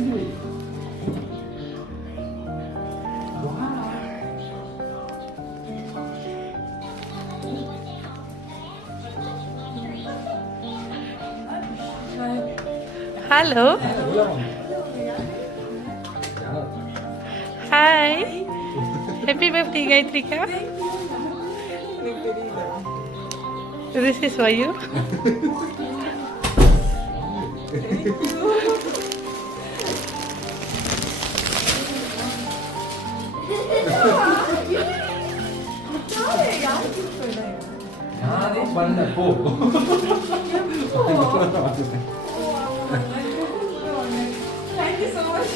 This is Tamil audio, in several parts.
Hello. Hi. Happy birthday, Gayathrika. This is for you. Thank you so much.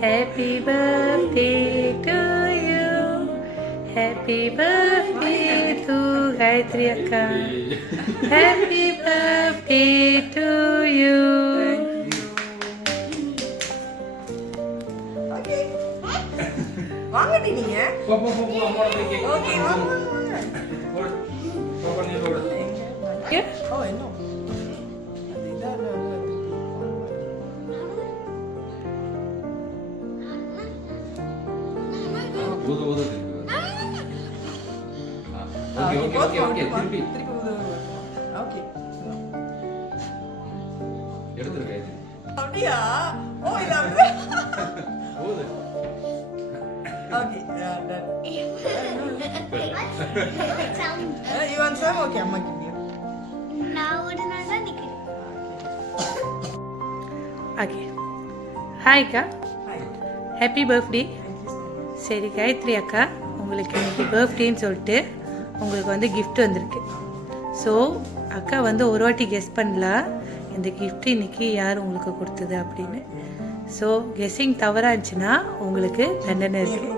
Happy birthday to you. Happy birthday to Gayatri Akka. Happy birthday to you. Okay. வாங்கடி நீங்க. ஓகே வாங்க. Yeah. Oh, I know. அப்படியா? ஓ இது அப்படியே. Okay, yeah, done. You want some? Okay, அம்மா give you. Okay. Hi அக்கா. Hi. Happy birthday. Thank you so much. சரி காயத்ரி அக்கா, உங்களுக்கு இன்னைக்கு பர்த்டேன்னு சொல்லிட்டு உங்களுக்கு வந்து கிஃப்ட் வந்திருக்கு. ஸோ அக்கா வந்து ஒரு வாட்டி கெஸ் பண்ணலாம் இந்த கிஃப்ட் இன்னைக்கு யார் உங்களுக்கு கொடுத்தது அப்படின்னு. ஸோ கெஸ்ஸிங் தவறாக இருந்துச்சுன்னா உங்களுக்கு தண்டனை இருக்குது.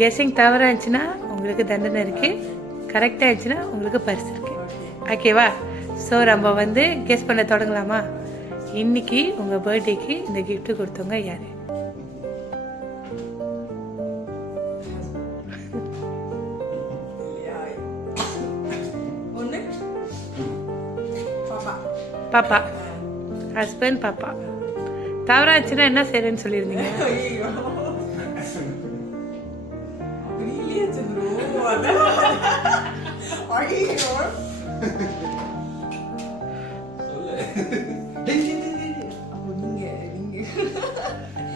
கெஸ்ஸிங் தவறாக இருந்துச்சுன்னா உங்களுக்கு தண்டனை இருக்குது, கரெக்டாக இருந்துச்சுன்னா உங்களுக்கு பரிசு இருக்குது. ஓகேவா? ஸோ நம்ம வந்து கெஸ் பண்ண தொடங்கலாமா? இன்னைக்கு உங்கள் பர்த்டேக்கு இந்த கிஃப்ட் கொடுத்தவங்க யார்? ஒண்ணு பாப்பா. பாப்பா. ஹஸ்பண்ட் பாப்பா. தவறாக இருந்துச்சுன்னா என்ன செய்யறேன்னு சொல்லியிருந்தீங்க? ஐயோ அப்படியே சந்திரு ஐயோ அப்போ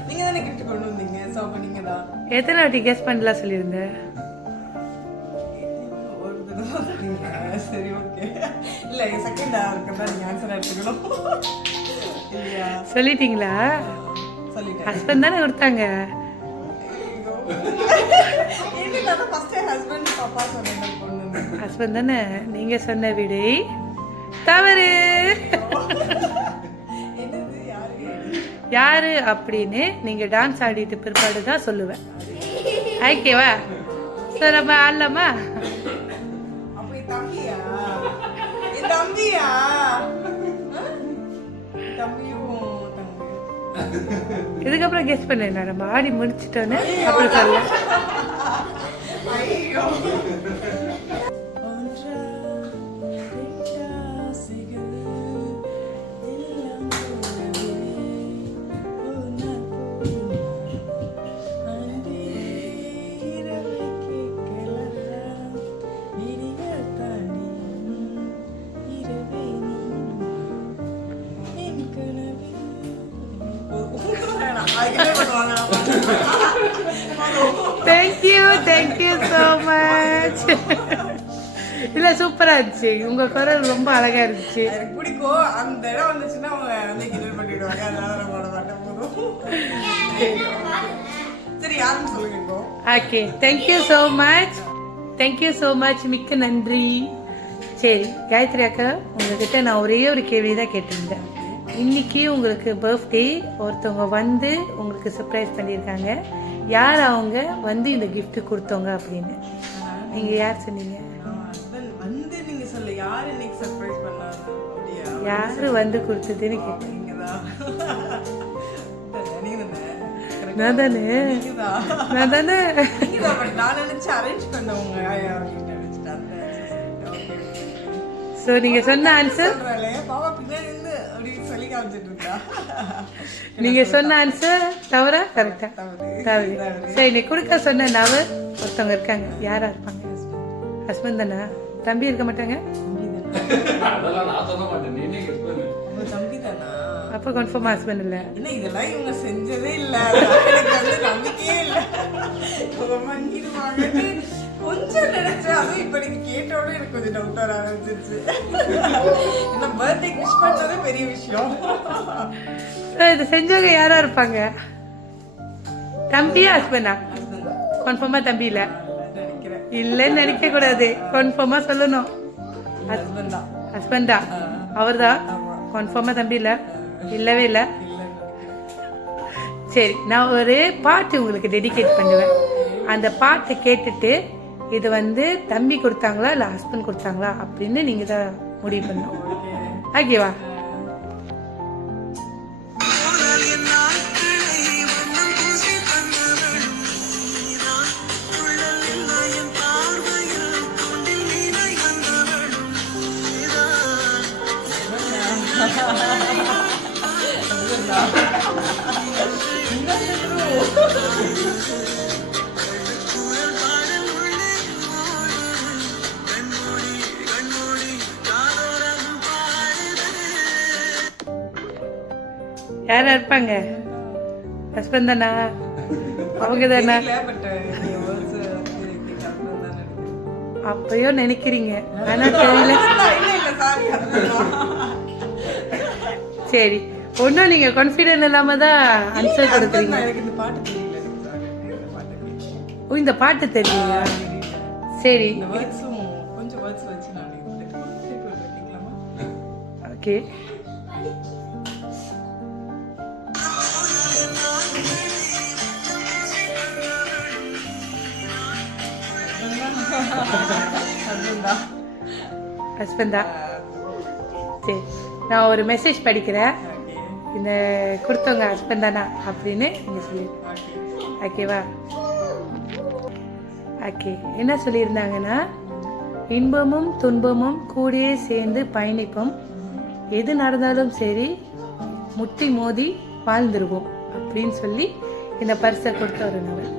நீங்க தானே கிஃப்ட் கொண்டு வந்தீங்க. ஸோ அப்போ நீங்க தான் எத்தனை வாட்டி கெஸ் பண்ணலாம் சொல்லியிருந்தேன்? ஒரு தடவை சொன்னீங்க. சரி ஓகே. இல்லை செகண்டா இருக்கிறதா நீங்கள் ஆன்சர் எடுத்துக்கணும் இல்லையா? சொல்லிட்டீங்களா? சொல்லிட்டேன். ஹஸ்பண்ட் தானே கொடுத்தாங்க. ஹஸ்பண்ட் தானே. நீங்கள் சொன்ன விடை தவறு. யாரு அப்படின்னு நீங்கள் டான்ஸ் ஆடிட்டு பிற்பாடு தான் சொல்லுவேன். ஓகேவா? ஸோ நம்ம ஆடலாமா? இதுக்கப்புறம் கெஸ் பண்ண நம்ம ஆடி முடிச்சிட்டோன்னு அப்படி சொல்லலாம். Thank you so much. இல்லை சூப்பராக இருந்துச்சு. உங்கள் குரல் ரொம்ப அழகாக இருந்துச்சு. எனக்கு பிடிக்கும். அந்த இடம் வந்துச்சுன்னா அவங்க வந்து கிண்டல் பண்ணிடுவாங்க. அதனால நம்மளோட மாட்ட போதும். சரி யாருன்னு சொல்லுங்க இப்போ. Okay thank you so much. Thank you so much. மிக்க நன்றி. சரி காயத்ரி அக்கா, உங்ககிட்ட நான் ஒரே ஒரு கேள்வி தான் கேட்டிருந்தேன். இன்னைக்கு உங்களுக்கு பர்த்டே, ஒருத்தவங்க வந்து உங்களுக்கு சர்ப்ரைஸ் பண்ணியிருக்காங்க. யார் அவங்க வந்து இந்த கிஃப்ட் கொடுத்தவங்க அப்படின்னு நீங்கள் யார் சொன்னீங்க? வந்து நீங்க சொல்ல யார் இன்னைக்கு சர்ப்ரைஸ் பண்ணாங்க? அப்படியா? யார் வந்து கொடுத்ததுன்னு கேட்டேன். நீங்க தானே. நான் தானே. நான் தானே. தான் பட் நான் நினைச்சு அரேஞ்ச் பண்ணவங்க அப்படின்னு நினைச்சிட்டேன். ஸோ நீங்கள் சொன்ன ஆன்சர் பாப்பா பின்னாடி இருந்து அப்படின்னு சொல்லி காமிச்சிட்டு இருக்கா. நீங்கள் சொன்ன ஆன்சர் தவறா கரெக்டா? தவறு. சரி, நீ கொடுக்க சொன்ன நபர் ஒருத்தவங்க இருக்காங்க. யாரா இருப்பாங்க? ஹஸ்பண்ட் தானே? தம்பி இருக்க மாட்டாங்க? தம்பி தானா? அப்போ கன்ஃபார்ம் ஹஸ்பண்ட் இல்லை. என்ன இதெல்லாம் இவங்க செஞ்சதே இல்ல, எனக்கு வந்து நம்பிக்கையே இல்ல. இவங்க பண்ணிடுவாங்கன்னு கொஞ்சம் நினைச்சேன். அதுவும் இப்ப நீங்க கேட்டோட எனக்கு கொஞ்சம் டவுட் வர ஆரம்பிச்சிருச்சு. என்ன பர்த்டே விஷ் பண்ணதே பெரிய விஷயம். இது செஞ்சவங்க யாரா இருப்பாங்க? தம்பியா ஹஸ்பண்டா? கன்ஃபார்மா தம்பி இல்ல? நினைக்கிறேன் இல்லைன்னு நினைக்க கூடாது, கன்ஃபார்மா சொல்லணும். ஹஸ்பண்ட் தான். ஹஸ்பண்டா? அவர்தான் கன்ஃபார்மா தம்பி இல்ல? இல்லவே இல்லை. சரி, நான் ஒரு பாட்டு உங்களுக்கு டெடிகேட் பண்ணுவேன். அந்த பாட்டை கேட்டுட்டு இது வந்து தம்பி கொடுத்தாங்களா இல்லை ஹஸ்பண்ட் கொடுத்தாங்களா அப்படின்னு நீங்க தான் முடிவு பண்ணணும். ஓகேவா? யாரா இருப்பாங்க? ஹஸ்பண்ட் தானா? அவங்க தானா? அப்பயோ நினைக்கிறீங்க, ஆனா தெரியல. சரி, ஒன்னும் நீங்க கான்ஃபிடென்ட் இல்லாம தான் ஆன்சர் கொடுக்குறீங்க. ஓ, இந்த பாட்டு தெரியல. சரி, ஓகே. ஹஸ்பண்டா? சரி, நான் ஒரு மெசேஜ் படிக்கிறேன். இந்த கொடுத்தவங்க ஹஸ்பண்ட் தானா அப்படின்னு நீங்கள் சொல்லி. ஓகேவா? ஓகே. என்ன சொல்லியிருந்தாங்கன்னா, இன்பமும் துன்பமும் கூடயே சேர்ந்து பயணிப்போம், எது நடந்தாலும் சரி முட்டி மோதி வாழ்ந்துருவோம் அப்படின்னு சொல்லி இந்த பரிசை கொடுத்த ஒரு நபர்.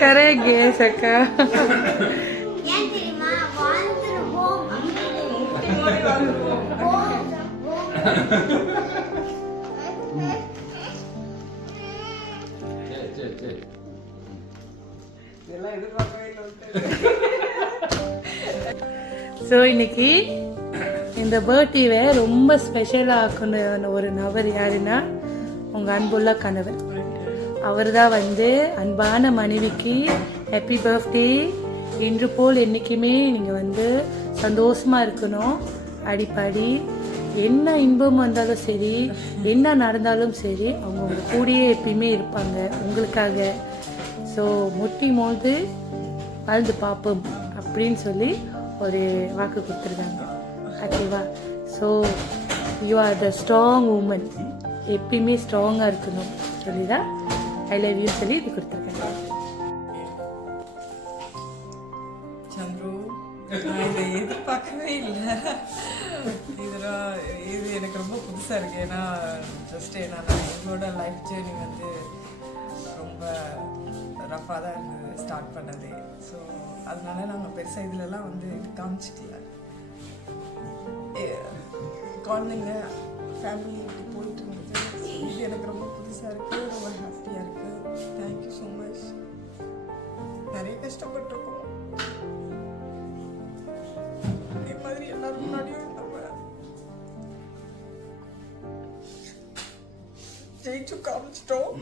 கரெக்ட் கேஸ் அக்கா. ஸோ இன்னைக்கு இந்த பர்த்டேவை ரொம்ப ஸ்பெஷலாக ஆக்கணும் ஒரு நபர் யாருன்னா உங்கள் அன்புள்ள கணவர். அவர் தான் வந்து அன்பான மனைவிக்கு ஹாப்பி பர்த்டே, இன்று போல் என்றைக்குமே நீங்கள் வந்து சந்தோஷமாக இருக்கணும், அடிப்படி என்ன இன்பம் வந்தாலும் சரி என்ன நடந்தாலும் சரி அவங்க உங்கள் கூடயே எப்பயுமே இருப்பாங்க உங்களுக்காக. ஸோ முட்டி மோது வாழ்ந்து பார்ப்போம் அப்படின்னு சொல்லி ஒரு வாக்கு கொடுத்துருக்காங்க. ஓகேவா? So you are the strong woman, எப்பயுமே ஸ்ட்ராங்காக இருக்கணும் சொல்லிதான் ஐ லவ் யூ சொல்லி இது கொடுத்துருக்காங்க. சந்துரு, நான் இதை எதிர்பார்க்கவே இல்லை. இது எனக்கு ரொம்ப புதுசாக இருக்குது. ஏன்னா ஜஸ்ட் என்னன்னா எங்களோட லைஃப் ஜேர்னி வந்து ரொம்ப ரஃபாக தான் இருந்தது ஸ்டார்ட் பண்ணது. ஸோ அதனால நாங்கள் பெருசாக இதுலலாம் வந்து காமிச்சிக்கல. குழந்தைங்க ஃபேமிலி இப்படி போயிட்டு இருந்தது. இது எனக்கு ரொம்ப புதுசாக இருக்குது, ரொம்ப ஹாப்பியாக இருக்குது. Thank you so much. நிறைய கஷ்டப்பட்டிருக்கோம். இதே மாதிரி எல்லாரும் முன்னாடியும் நம்ம ஜெயிச்சு காமிச்சிட்டோம்.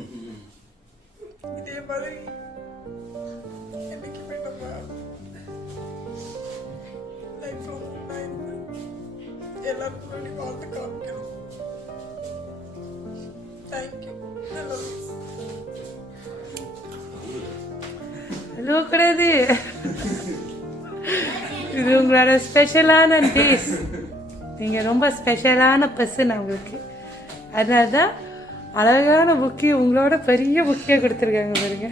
இதே மாதிரி என்னைக்குமே நம்ம லைஃப் எல்லாரும் முன்னாடி வாழ்ந்து காமிக்கணும். தேங்க்யூ. ஹலோ கிடையாது, இது உங்களோட ஸ்பெஷலான டேஸ். நீங்கள் ரொம்ப ஸ்பெஷலான பர்சன் அவங்களுக்கு. அதனால தான் அழகான புக்கு, உங்களோட பெரிய புக்கியாக கொடுத்துருக்காங்க பாருங்க,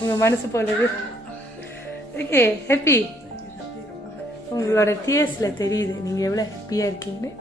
உங்கள் மனசு போலவே. Okay, happy. உங்களோட டிஎஸில் தெரியுது நீங்கள் எவ்வளோ ஹாப்பியாக இருக்கீங்கன்னு.